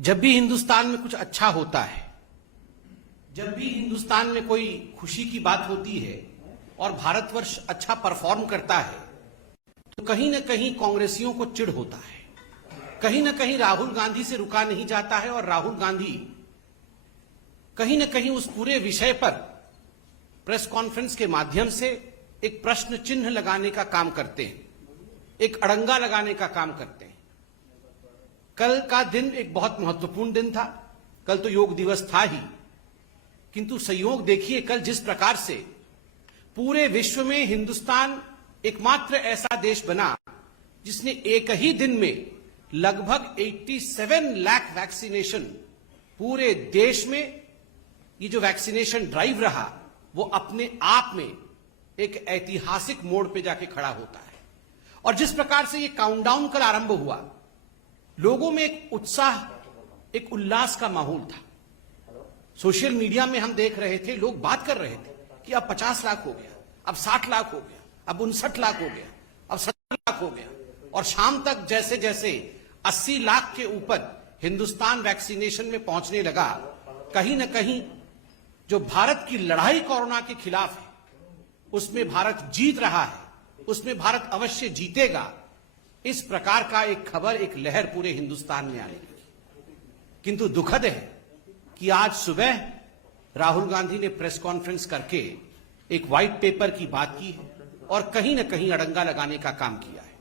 जब भी हिंदुस्तान में कुछ अच्छा होता है, जब भी हिंदुस्तान में कोई खुशी की बात होती है और भारतवर्ष अच्छा परफॉर्म करता है, तो कहीं ना कहीं कांग्रेसियों को चिढ़ होता है। कहीं ना कहीं राहुल गांधी से रुका नहीं जाता है और राहुल गांधी कहीं ना कहीं उस पूरे विषय पर प्रेस कॉन्फ्रेंस के माध्यम से एक प्रश्न चिन्ह लगाने का काम करते हैं, एक अड़ंगा लगाने का काम करते हैं। कल का दिन एक बहुत महत्वपूर्ण दिन था। कल तो योग दिवस था ही, किंतु संयोग देखिए कल जिस प्रकार से पूरे विश्व में हिंदुस्तान एकमात्र ऐसा देश बना जिसने एक ही दिन में लगभग 87 लाख वैक्सीनेशन, पूरे देश में ये जो वैक्सीनेशन ड्राइव रहा वो अपने आप में एक ऐतिहासिक मोड़ पे जाके खड़ा होता है। और जिस प्रकार से ये काउंटडाउन कल आरंभ हुआ, लोगों में एक उत्साह, एक उल्लास का माहौल था। सोशल मीडिया में हम देख रहे थे, लोग बात कर रहे थे कि अब 50 लाख हो गया, अब 60 लाख हो गया, अब 59 लाख हो गया, अब 70 लाख हो गया। और शाम तक जैसे जैसे 80 लाख के ऊपर हिंदुस्तान वैक्सीनेशन में पहुंचने लगा, कहीं ना कहीं जो भारत की लड़ाई कोरोना के खिलाफ है उसमें भारत जीत रहा है, उसमें भारत अवश्य जीतेगा, इस प्रकार का एक खबर, एक लहर पूरे हिंदुस्तान में आने लगी। किंतु दुखद है कि आज सुबह राहुल गांधी ने प्रेस कॉन्फ्रेंस करके एक व्हाइट पेपर की बात की है और कहीं ना कहीं अड़ंगा लगाने का काम किया है।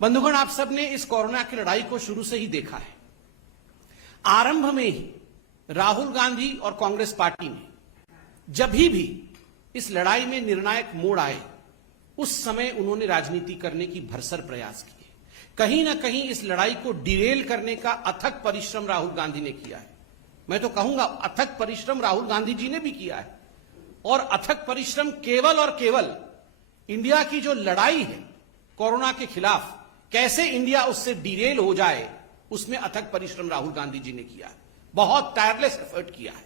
बंधुगण, आप सबने इस कोरोना की लड़ाई को शुरू से ही देखा है। आरंभ में ही राहुल गांधी और कांग्रेस पार्टी ने जब भी इस लड़ाई में निर्णायक मोड़ आए, उस समय उन्होंने राजनीति करने की भरसर प्रयास किए। कहीं ना कहीं इस लड़ाई को डिरेल करने का अथक परिश्रम राहुल गांधी ने किया है। मैं तो कहूंगा अथक परिश्रम राहुल गांधी जी ने भी किया है। और अथक परिश्रम केवल और केवल इंडिया की जो लड़ाई है कोरोना के खिलाफ, कैसे इंडिया उससे डिरेल हो जाए, उसमें अथक परिश्रम राहुल गांधी जी ने किया है। बहुत टायरलेस एफर्ट किया है।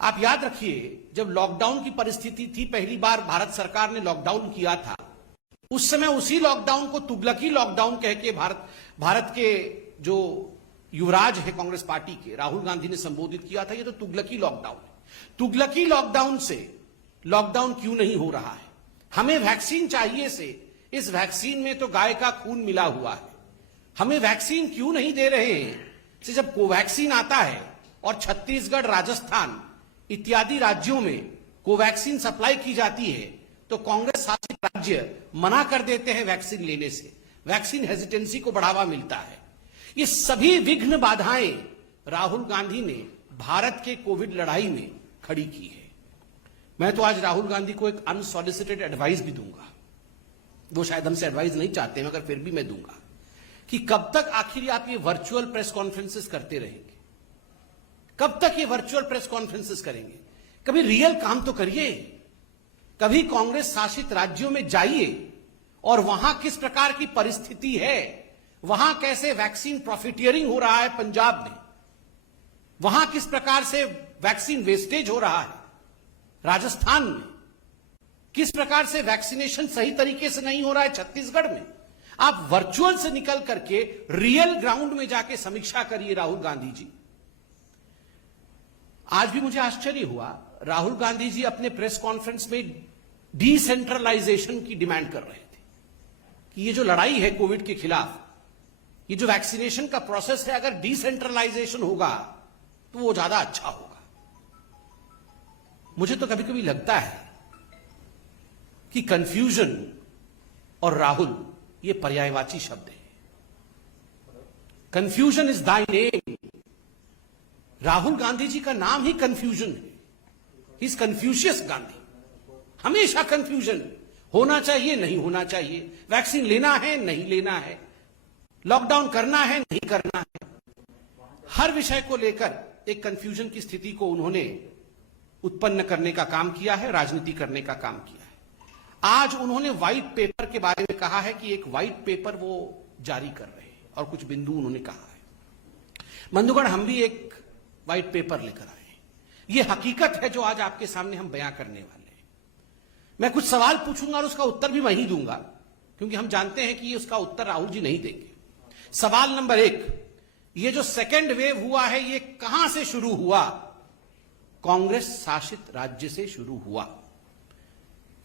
आप याद रखिए, जब लॉकडाउन की परिस्थिति थी, पहली बार भारत सरकार ने लॉकडाउन किया था, उस समय उसी लॉकडाउन को तुगलकी लॉकडाउन कह के भारत के जो युवराज है कांग्रेस पार्टी के, राहुल गांधी ने संबोधित किया था, ये तो तुगलकी लॉकडाउन है। तुगलकी लॉकडाउन से लॉकडाउन क्यों नहीं हो रहा है? हमें वैक्सीन चाहिए से इस वैक्सीन में तो गाय का खून मिला हुआ है। हमें वैक्सीन क्यों नहीं दे रहे हैं? से जब कोवैक्सीन आता है और छत्तीसगढ़, राजस्थान इत्यादि राज्यों में कोवैक्सीन सप्लाई की जाती है, तो कांग्रेस शासित राज्य मना कर देते हैं वैक्सीन लेने से। वैक्सीन हेजिटेंसी को बढ़ावा मिलता है। ये सभी विघ्न बाधाएं राहुल गांधी ने भारत के कोविड लड़ाई में खड़ी की है। मैं तो आज राहुल गांधी को एक अनसॉलिसिटेड एडवाइस भी दूंगा। वो शायद हमसे एडवाइस नहीं चाहते, मगर फिर भी मैं दूंगा कि कब तक आखिर आप ये वर्चुअल प्रेस कॉन्फ्रेंसेस करते रहेंगे? कब तक ये वर्चुअल प्रेस कॉन्फ्रेंसेस करेंगे? कभी रियल काम तो करिए। कभी कांग्रेस शासित राज्यों में जाइए और वहां किस प्रकार की परिस्थिति है, वहां कैसे वैक्सीन प्रॉफिटियरिंग हो रहा है पंजाब में, वहां किस प्रकार से वैक्सीन वेस्टेज हो रहा है राजस्थान में, किस प्रकार से वैक्सीनेशन सही तरीके से नहीं हो रहा है छत्तीसगढ़ में। आप वर्चुअल से निकल करके रियल ग्राउंड में जाके समीक्षा करिए राहुल गांधी जी। आज भी मुझे आश्चर्य हुआ, राहुल गांधी जी अपने प्रेस कॉन्फ्रेंस में डिसेंट्रलाइजेशन की डिमांड कर रहे थे कि ये जो लड़ाई है कोविड के खिलाफ, ये जो वैक्सीनेशन का प्रोसेस है, अगर डिसेंट्रलाइजेशन होगा तो वो ज्यादा अच्छा होगा। मुझे तो कभी कभी लगता है कि कंफ्यूजन और राहुल ये पर्यायवाची शब्द है। Confusion is thy name. Rahul Gandhi ji का नाम ही कंफ्यूजन है। He is Confucius Gandhi. हमेशा कंफ्यूजन, होना चाहिए नहीं होना चाहिए, वैक्सीन लेना है नहीं लेना है, लॉकडाउन करना है नहीं करना है। हर विषय को लेकर एक कंफ्यूजन की स्थिति को उन्होंने उत्पन्न करने का काम किया है, राजनीति करने का काम किया है। आज उन्होंने व्हाइट पेपर के बारे में कहा है कि एक व्हाइट पेपर वो जारी कर रहे हैं और कुछ बिंदु उन्होंने कहा है। बंधुगण, हम भी एक व्हाइट पेपर लेकर आए हैं। ये हकीकत है जो आज आपके सामने हम बयां करने वाले हैं। मैं कुछ सवाल पूछूंगा और उसका उत्तर भी मैं ही दूंगा, क्योंकि हम जानते हैं कि उसका उत्तर राहुल जी नहीं देंगे। सवाल नंबर 1, ये जो सेकेंड वेव हुआ है ये कहां से शुरू हुआ? कांग्रेस शासित राज्य से शुरू हुआ।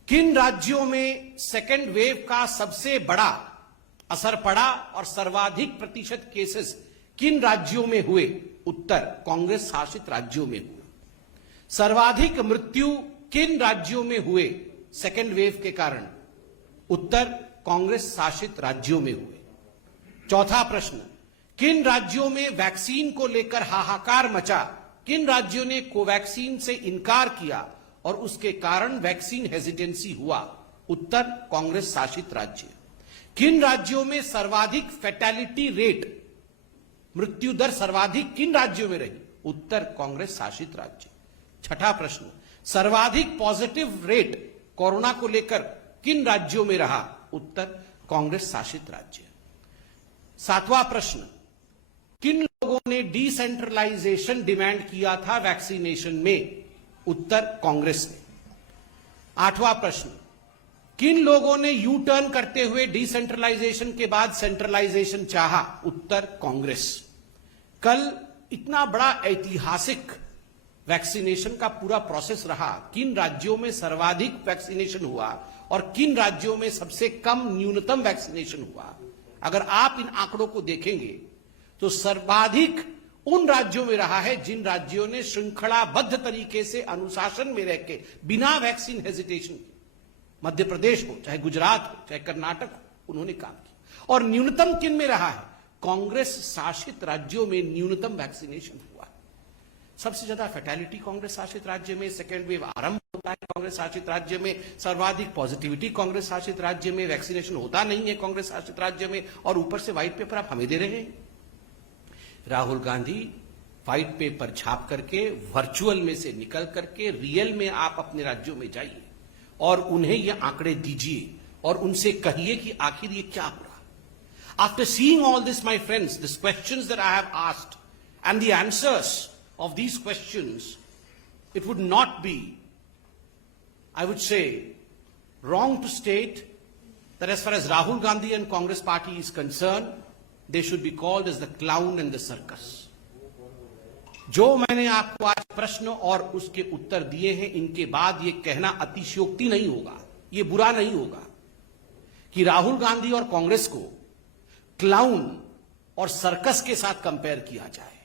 किन राज्यों में सेकेंड वेव का सबसे बड़ा असर पड़ा और सर्वाधिक प्रतिशत केसेस किन राज्यों में हुए? उत्तर कांग्रेस शासित राज्यों में हुए। सर्वाधिक मृत्यु किन राज्यों में हुए सेकेंड वेव के कारण? उत्तर कांग्रेस शासित राज्यों में हुए। चौथा प्रश्न, किन राज्यों में वैक्सीन को लेकर हाहाकार मचा? किन राज्यों ने कोवैक्सीन से इनकार किया और उसके कारण वैक्सीन हेजिटेंसी हुआ? उत्तर कांग्रेस शासित राज्य। किन राज्यों में सर्वाधिक फैटेलिटी रेट, मृत्यु दर सर्वाधिक किन राज्यों में रही? उत्तर कांग्रेस शासित राज्य। छठा प्रश्न, सर्वाधिक पॉजिटिव रेट कोरोना को लेकर किन राज्यों में रहा? उत्तर कांग्रेस शासित राज्य। सातवां प्रश्न, किन लोगों ने डिसेंट्रलाइजेशन डिमांड किया था वैक्सीनेशन में? उत्तर कांग्रेस ने। आठवां प्रश्न, किन लोगों ने यू टर्न करते हुए डिसेंट्रलाइजेशन के बाद सेंट्रलाइजेशन चाहा? उत्तर कांग्रेस। कल इतना बड़ा ऐतिहासिक वैक्सीनेशन का पूरा प्रोसेस रहा, किन राज्यों में सर्वाधिक वैक्सीनेशन हुआ और किन राज्यों में सबसे कम न्यूनतम वैक्सीनेशन हुआ? अगर आप इन आंकड़ों को देखेंगे तो सर्वाधिक उन राज्यों में रहा है जिन राज्यों ने श्रृंखलाबद्ध तरीके से अनुशासन में रहकर बिना वैक्सीन हेजिटेशन के, मध्य प्रदेश हो चाहे गुजरात हो चाहे कर्नाटक हो, उन्होंने काम किया। और न्यूनतम किन में रहा है? कांग्रेस शासित राज्यों में न्यूनतम वैक्सीनेशन हुआ। सबसे ज्यादा फैटेलिटी कांग्रेस शासित राज्य में, सेकेंड वेव आरंभ होता है कांग्रेस शासित राज्य में, सर्वाधिक पॉजिटिविटी कांग्रेस शासित राज्य में, वैक्सीनेशन होता नहीं है कांग्रेस शासित राज्य में, और ऊपर से व्हाइट पेपर आप हमें दे रहे हैं। राहुल गांधी व्हाइट पेपर छाप करके, वर्चुअल में से निकल करके रियल में आप अपने राज्यों में जाइए और उन्हें ये आंकड़े दीजिए और उनसे कहिए कि आखिर ये क्या हो रहा। After seeing all this, my friends, these questions that I have asked and the answers of these questions, it would not be, I would say, wrong to state that as far as Rahul Gandhi and Congress party is concerned, they should be called as the clown and the circus. जो मैंने आपको आज प्रश्न और उसके उत्तर दिए हैं, इनके बाद ये कहना अतिशयोक्ति नहीं होगा, ये बुरा नहीं होगा कि राहुल गांधी और कांग्रेस को क्लाउन और सर्कस के साथ कंपेयर किया जाए।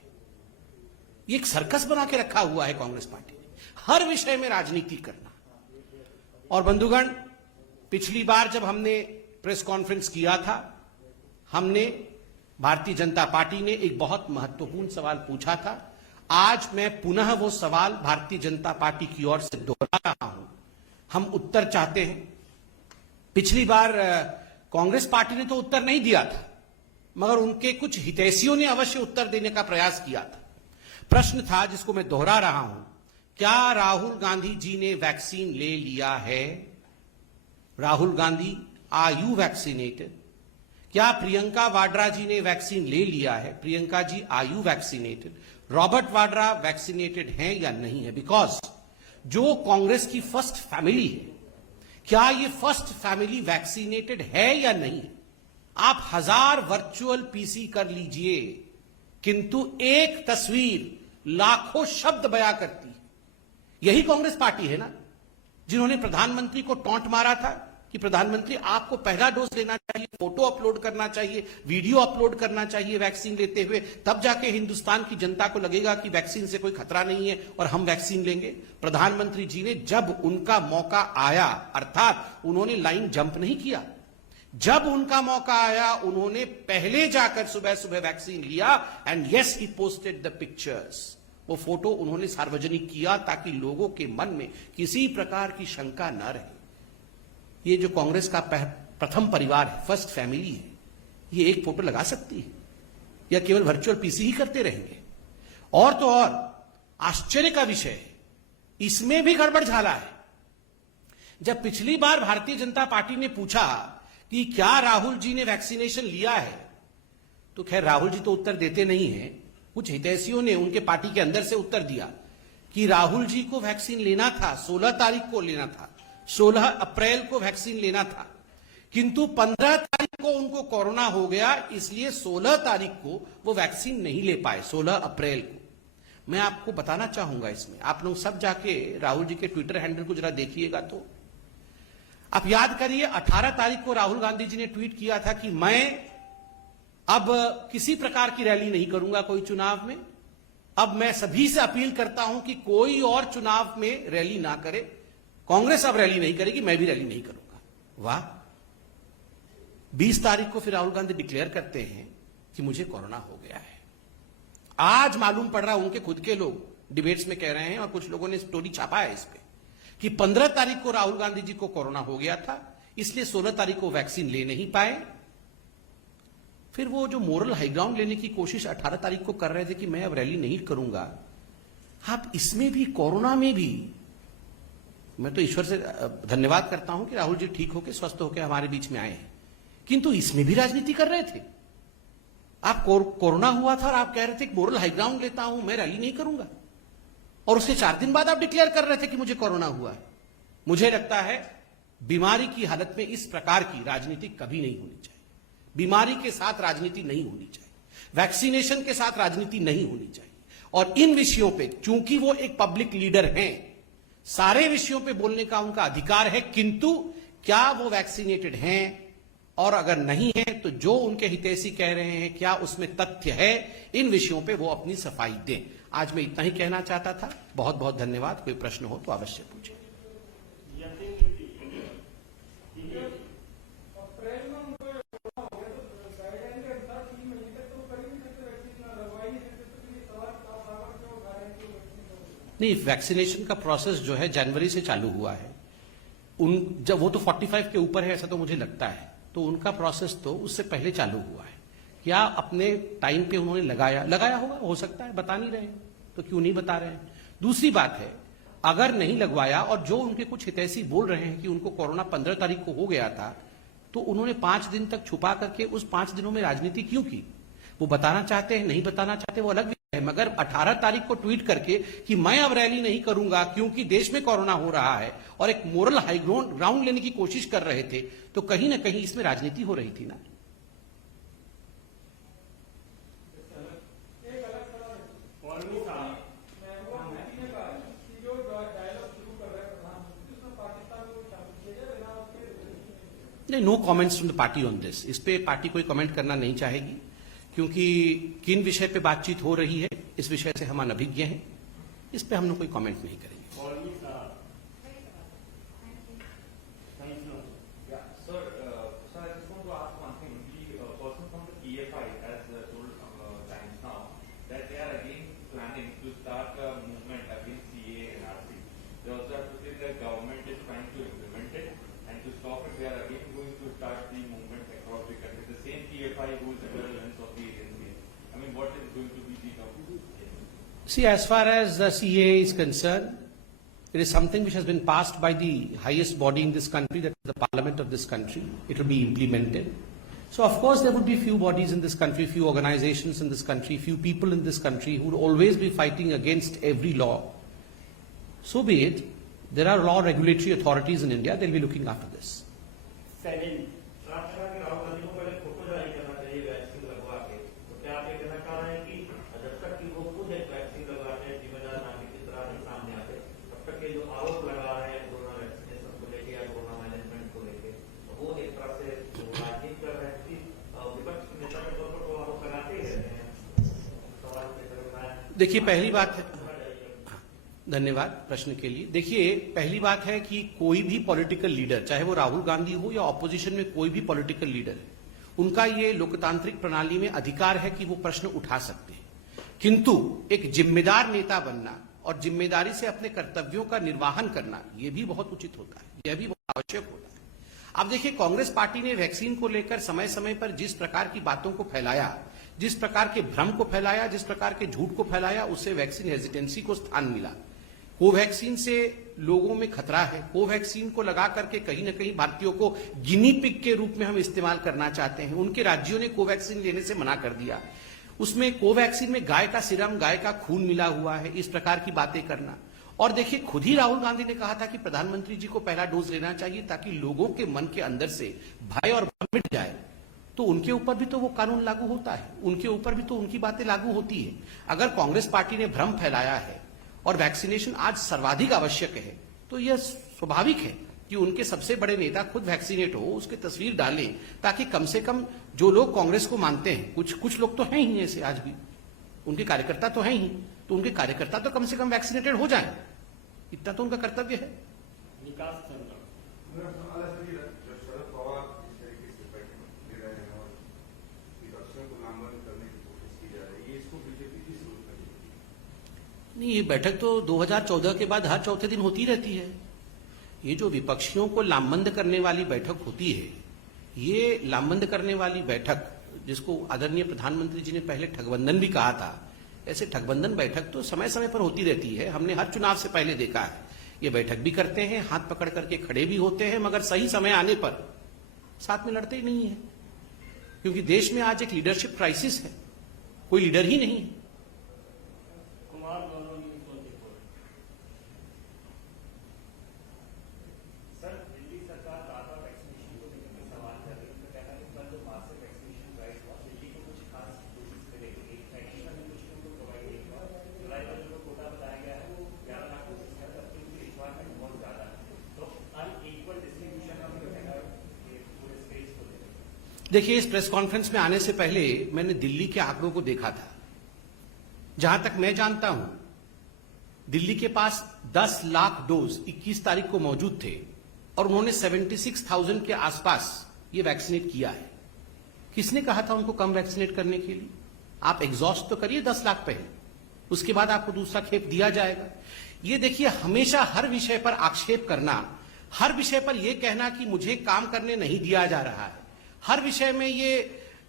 ये एक सर्कस बना के रखा हुआ है कांग्रेस पार्टी ने, हर विषय में राजनीति करना। और बंधुगण, पिछली बार जब हमने प्रेस कॉन्फ्रेंस किया था, हमने भारतीय जनता पार्टी ने एक बहुत महत्वपूर्ण सवाल पूछा था। आज मैं पुनः वो सवाल भारतीय जनता पार्टी की ओर से दोहरा रहा हूं। हम उत्तर चाहते हैं। पिछली बार कांग्रेस पार्टी ने तो उत्तर नहीं दिया था, मगर उनके कुछ हितैषियों ने अवश्य उत्तर देने का प्रयास किया था। प्रश्न था जिसको मैं दोहरा रहा हूं, क्या राहुल गांधी जी ने वैक्सीन ले लिया है? Rahul Gandhi, are you vaccinated? क्या प्रियंका वाड्रा जी ने वैक्सीन ले लिया है? Priyanka ji, are you vaccinated? Robert Vadra vaccinated हैं या नहीं है? बिकॉज जो कांग्रेस की फर्स्ट फैमिली है, क्या ये फर्स्ट फैमिली वैक्सीनेटेड है या नहीं? आप 1000 वर्चुअल पीसी कर लीजिए, किंतु एक तस्वीर लाखों शब्द बयां करती है। यही कांग्रेस पार्टी है ना जिन्होंने प्रधानमंत्री को टॉन्ट मारा था कि प्रधानमंत्री आपको पहला डोज लेना चाहिए, फोटो अपलोड करना चाहिए, वीडियो अपलोड करना चाहिए वैक्सीन लेते हुए, तब जाके हिंदुस्तान की जनता को लगेगा कि वैक्सीन से कोई खतरा नहीं है और हम वैक्सीन लेंगे। प्रधानमंत्री जी ने जब उनका मौका आया, अर्थात उन्होंने लाइन जंप नहीं किया, जब उनका मौका आया उन्होंने पहले जाकर सुबह सुबह वैक्सीन लिया and yes he posted the pictures. वो फोटो उन्होंने सार्वजनिक किया ताकि लोगों के मन में किसी प्रकार की शंका न रहे। ये जो कांग्रेस का प्रथम परिवार है, फर्स्ट फैमिली है, ये एक फोटो लगा सकती है या केवल वर्चुअल पीसी ही करते रहेंगे? और तो और आश्चर्य का विषय है, इसमें भी गड़बड़ झाला है। जब पिछली बार भारतीय जनता पार्टी ने पूछा कि क्या राहुल जी ने वैक्सीनेशन लिया है, तो खैर राहुल जी तो उत्तर देते नहीं है, कुछ हितैषियों ने उनके पार्टी के अंदर से उत्तर दिया कि राहुल जी को वैक्सीन लेना था, 16 तारीख को लेना था, 16 अप्रैल को वैक्सीन लेना था। किंतु 15 तारीख को उनको कोरोना हो गया, इसलिए 16 तारीख को वो वैक्सीन नहीं ले पाए, 16 अप्रैल को। मैं आपको बताना चाहूंगा इसमें, आप लोग सब जाके राहुल जी के ट्विटर हैंडल को जरा देखिएगा तो आप याद करिए 18 तारीख को राहुल गांधी जी ने ट्वीट किया था कि मैं अब किसी प्रकार की रैली नहीं करूंगा कोई चुनाव में। अब मैं सभी से अपील करता हूं कि कोई और चुनाव में रैली ना करे। कांग्रेस अब रैली नहीं करेगी, मैं भी रैली नहीं करूंगा। वाह। 20 तारीख को फिर राहुल गांधी डिक्लेयर करते हैं कि मुझे कोरोना हो गया है। आज मालूम पड़ रहा है, उनके खुद के लोग डिबेट्स में कह रहे हैं और कुछ लोगों ने स्टोरी छापा है इस पे कि 15 तारीख को राहुल गांधी जी को कोरोना हो गया था, इसलिए 16 तारीख को वैक्सीन ले नहीं पाए। फिर वो जो मोरल हाईग्राउंड लेने की कोशिश 18 तारीख को कर रहे थे कि मैं अब रैली नहीं करूंगा, आप इसमें भी, कोरोना में भी, मैं तो ईश्वर से धन्यवाद करता हूं कि राहुल जी ठीक होकर स्वस्थ होकर हमारे बीच में आए हैं, किंतु इसमें भी राजनीति कर रहे थे। आप कोरोना हुआ था और आप कह रहे थे कि मोरल हाईग्राउंड लेता हूं, मैं रैली नहीं करूंगा, और उसके 4 दिन बाद आप डिक्लेयर कर रहे थे कि मुझे कोरोना हुआ है। मुझे लगता है बीमारी की हालत में इस प्रकार की राजनीति कभी नहीं होनी चाहिए। बीमारी के साथ राजनीति नहीं होनी चाहिए, वैक्सीनेशन के साथ राजनीति नहीं होनी चाहिए। और इन विषयों पे, चूंकि वो एक पब्लिक लीडर हैं, सारे विषयों पे बोलने का उनका अधिकार है, किंतु क्या वो वैक्सीनेटेड हैं, और अगर नहीं है तो जो उनके हितैषी कह रहे हैं क्या उसमें तथ्य है, इन विषयों पे वो अपनी सफाई दें। आज मैं इतना ही कहना चाहता था। बहुत बहुत धन्यवाद। कोई प्रश्न हो तो अवश्य पूछें। नहीं, वैक्सीनेशन का प्रोसेस जो है जनवरी से चालू हुआ है। जब वो तो 45 के ऊपर है ऐसा तो मुझे लगता है, तो उनका प्रोसेस तो उससे पहले चालू हुआ है। क्या अपने टाइम पे उन्होंने लगाया होगा, हो सकता है, बता नहीं रहे हैं तो क्यों नहीं बता रहे हैं। दूसरी बात है, अगर नहीं लगवाया और जो उनके कुछ हितैषी बोल रहे हैं कि उनको कोरोना 15 तारीख को हो गया था, तो उन्होंने 5 दिन तक छुपा करके उस 5 दिनों में राजनीति क्यों की? वो बताना चाहते हैं, नहीं बताना चाहते, वो अलग विषय है। मगर 18 तारीख को ट्वीट करके कि मैं अब रैली नहीं करूंगा क्योंकि देश में कोरोना हो रहा है, और एक मोरल हाई ग्राउंड लेने की कोशिश कर रहे थे, तो कहीं ना कहीं इसमें राजनीति हो रही थी ना। नहीं, no comments from the party on this. इस पे पार्टी कोई कमेंट करना नहीं चाहेगी, क्योंकि किन विषय पे बातचीत हो रही है इस विषय से हम अनभिज्ञ हैं। इस पे हम लोग कोई कमेंट नहीं करेंगे। See, as far as the CAA is concerned, it is something which has been passed by the highest body in this country, that is the parliament of this country. It will be implemented. So, of course, there would be few bodies in this country, few organizations in this country, few people in this country who would always be fighting against every law. So be it. There are law regulatory authorities in India, they'll be looking after this. देखिए, पहली बात है, धन्यवाद प्रश्न के लिए। देखिए, पहली बात है कि कोई भी पॉलिटिकल लीडर, चाहे वो राहुल गांधी हो या ऑपोजिशन में कोई भी पॉलिटिकल लीडर है, उनका ये लोकतांत्रिक प्रणाली में अधिकार है कि वो प्रश्न उठा सकते हैं, किंतु एक जिम्मेदार नेता बनना और जिम्मेदारी से अपने कर्तव्यों का निर्वहन करना, यह भी बहुत उचित होता है, यह भी बहुत आवश्यक होता है। अब देखिए, कांग्रेस पार्टी ने वैक्सीन को लेकर समय समय पर जिस प्रकार की बातों को फैलाया, जिस प्रकार के भ्रम को फैलाया, जिस प्रकार के झूठ को फैलाया, उससे वैक्सीन हेजिटेंसी को स्थान मिला। कोवैक्सीन से लोगों में खतरा है। कोवैक्सीन को लगा करके कहीं ना कहीं भारतीयों को गिनी पिग के रूप में हम इस्तेमाल करना चाहते हैं। उनके राज्यों ने कोवैक्सीन लेने से मना कर दिया। उसमें कोवैक्सीन में गाय का सीरम, गाय का खून मिला हुआ है, इस प्रकार की बातें करना। और देखिए, खुद ही राहुल गांधी ने कहा था कि प्रधानमंत्री जी को पहला डोज लेना चाहिए ताकि लोगों के मन के अंदर से भय और भ्रम मिट जाए। तो उनके ऊपर भी तो वो कानून लागू होता है, उनके ऊपर भी तो उनकी बातें लागू होती है। अगर कांग्रेस पार्टी ने भ्रम फैलाया है और वैक्सीनेशन आज सर्वाधिक आवश्यक है, तो यह स्वाभाविक है कि उनके सबसे बड़े नेता खुद वैक्सीनेट हो, उसकी तस्वीर डालें, ताकि कम से कम जो लोग कांग्रेस को मानते हैं, कुछ लोग तो हैं ही ऐसे, आज भी उनके कार्यकर्ता तो हैं ही, तो उनके कार्यकर्ता तो कम से कम वैक्सीनेटेड हो जाएं, इतना तो उनका कर्तव्य है। नहीं, ये बैठक तो 2014 के बाद हर चौथे दिन होती रहती है। ये जो विपक्षियों को लामबंद करने वाली बैठक होती है, ये लामबंद करने वाली बैठक, जिसको आदरणीय प्रधानमंत्री जी ने पहले ठगबंधन भी कहा था, ऐसे ठगबंधन बैठक तो समय समय पर होती रहती है। हमने हर चुनाव से पहले देखा है, ये बैठक भी करते हैं, हाथ पकड़ करके खड़े भी होते हैं, मगर सही समय आने पर साथ में लड़ते ही नहीं है, क्योंकि देश में आज एक लीडरशिप क्राइसिस है, कोई लीडर ही नहीं है। देखिए, इस प्रेस कॉन्फ्रेंस में आने से पहले मैंने दिल्ली के आंकड़ों को देखा था। जहां तक मैं जानता हूं, दिल्ली के पास 10 लाख डोज 21 तारीख को मौजूद थे और उन्होंने 76,000 के आसपास ये वैक्सीनेट किया है। किसने कहा था उनको कम वैक्सीनेट करने के लिए? आप एग्जॉस्ट तो करिए 10 लाख पहले, उसके बाद आपको दूसरा खेप दिया जाएगा। ये देखिए, हमेशा हर विषय पर आक्षेप करना, हर विषय पर यह कहना कि मुझे काम करने नहीं दिया जा रहा है, हर विषय में ये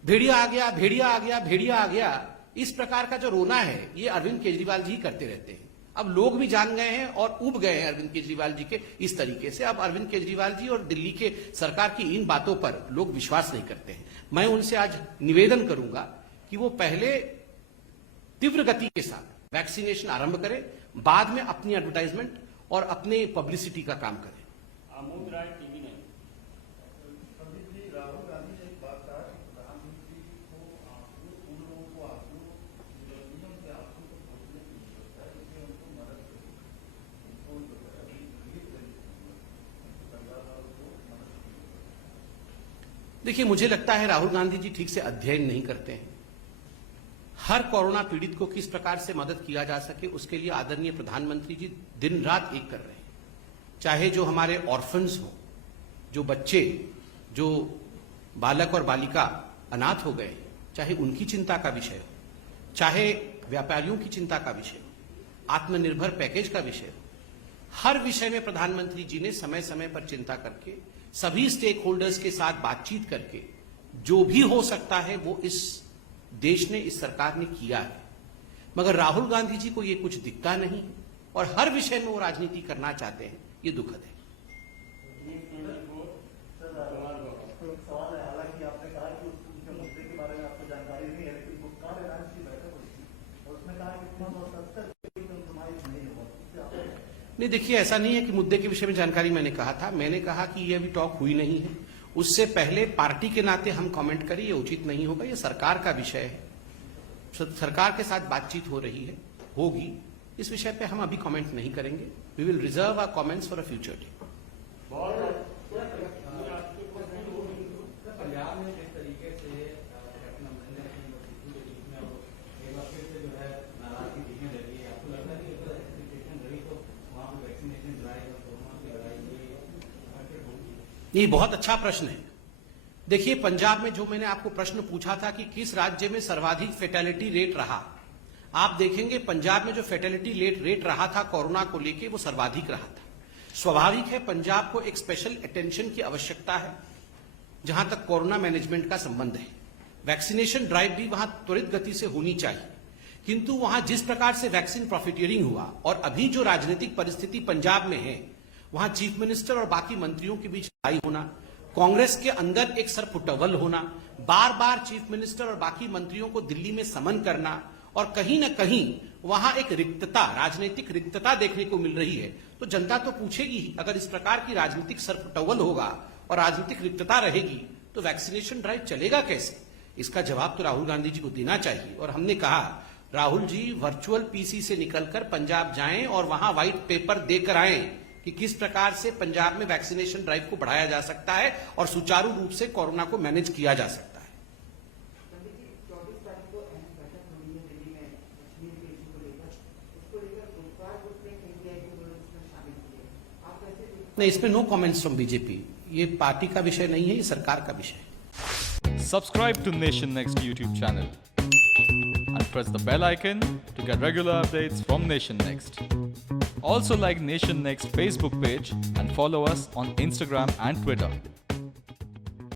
भेड़िया आ गया, भेड़िया आ गया, भेड़िया आ गया, इस प्रकार का जो रोना है, ये अरविंद केजरीवाल जी करते रहते हैं। अब लोग भी जान गए हैं और ऊब गए हैं अरविंद केजरीवाल जी के इस तरीके से। अब अरविंद केजरीवाल जी और दिल्ली के सरकार की इन बातों पर लोग विश्वास नहीं करते हैं। मैं उनसे आज निवेदन करूंगा कि वो पहले तीव्र गति के साथ वैक्सीनेशन आरंभ करें, बाद में अपनी एडवर्टाइजमेंट और अपने पब्लिसिटी का काम करें। देखिए, मुझे लगता है राहुल गांधी जी ठीक से अध्ययन नहीं करते हैं। हर कोरोना पीड़ित को किस प्रकार से मदद किया जा सके, उसके लिए आदरणीय प्रधानमंत्री जी दिन रात एक कर रहे हैं। चाहे जो हमारे ऑर्फन्स हो, जो बच्चे, जो बालक और बालिका अनाथ हो गए, चाहे उनकी चिंता का विषय हो, चाहे व्यापारियों की चिंता का विषय हो, आत्मनिर्भर पैकेज का विषय हो, हर विषय में प्रधानमंत्री जी ने समय समय पर चिंता करके, सभी स्टेक होल्डर्स के साथ बातचीत करके जो भी हो सकता है वो इस देश ने, इस सरकार ने किया है। मगर राहुल गांधी जी को ये कुछ दिखता नहीं और हर विषय में वो राजनीति करना चाहते हैं, ये दुखद है। सवाल है, हालांकि आपने कहा कि उनके मुद्दे के बारे में आपको जानकारी नहीं है, लेकिन गुप्कार एलायंस की बैठक हुई थी और उसमें कहा कि 1970 कॉम्प्रोमाइज नहीं होगा। नहीं, देखिए, ऐसा नहीं है कि मुद्दे के विषय में जानकारी मैंने कहा था। मैंने कहा कि ये अभी टॉक हुई नहीं है, उससे पहले पार्टी के नाते हम कमेंट करें ये उचित नहीं होगा। ये सरकार का विषय है, सरकार के साथ बातचीत हो रही है, होगी, इस विषय पे हम अभी कमेंट नहीं करेंगे। We will reserve our comments for a future day. ये बहुत अच्छा प्रश्न है। देखिए, पंजाब में जो मैंने आपको प्रश्न पूछा था कि किस राज्य में सर्वाधिक फेटेलिटी रेट रहा, आप देखेंगे पंजाब में जो फेटेलिटी रेट रहा था कोरोना को लेके, वो सर्वाधिक रहा था। स्वाभाविक है, पंजाब को एक स्पेशल अटेंशन की आवश्यकता है जहां तक कोरोना मैनेजमेंट का संबंध है। वैक्सीनेशन ड्राइव भी वहां त्वरित गति से होनी चाहिए, किंतु वहां जिस प्रकार से वैक्सीन प्रॉफिटियरिंग हुआ और अभी जो राजनीतिक परिस्थिति पंजाब में है, वहां चीफ मिनिस्टर और बाकी मंत्रियों के बीच लड़ाई होना, कांग्रेस के अंदर एक सरपुटवल होना, बार बार चीफ मिनिस्टर और बाकी मंत्रियों को दिल्ली में समन करना और कहीं न कहीं वहां एक रिक्तता, राजनीतिक रिक्तता देखने को मिल रही है, तो जनता तो पूछेगी ही। अगर इस प्रकार की राजनीतिक सरपटौल होगा और राजनीतिक रिक्तता रहेगी तो वैक्सीनेशन ड्राइव चलेगा कैसे? इसका जवाब तो राहुल गांधी जी को देना चाहिए। और हमने कहा, राहुल जी वर्चुअल पीसी से निकलकर पंजाब जाएं और वहां व्हाइट पेपर देकर आएं कि किस प्रकार से पंजाब में वैक्सीनेशन ड्राइव को बढ़ाया जा सकता है और सुचारू रूप से कोरोना को मैनेज किया जा सकता है। पंडित जी, 24 तारीख को अहम बैठक होनी है दिल्ली में कश्मीर के इशू को लेकर। उसको लेकर गुजरात ग्रुप ने एनडीआई को इसमें शामिल किया। आप कैसे देखते हैं? नहीं, इसमें नो कमेंट्स फ्रॉम बीजेपी। ये पार्टी का विषय नहीं है, ये सरकार का विषय है। Subscribe to Nation Next YouTube channel and press the bell icon to get regular updates from Nation Next. Also like Nation Next Facebook page and follow us on Instagram and Twitter.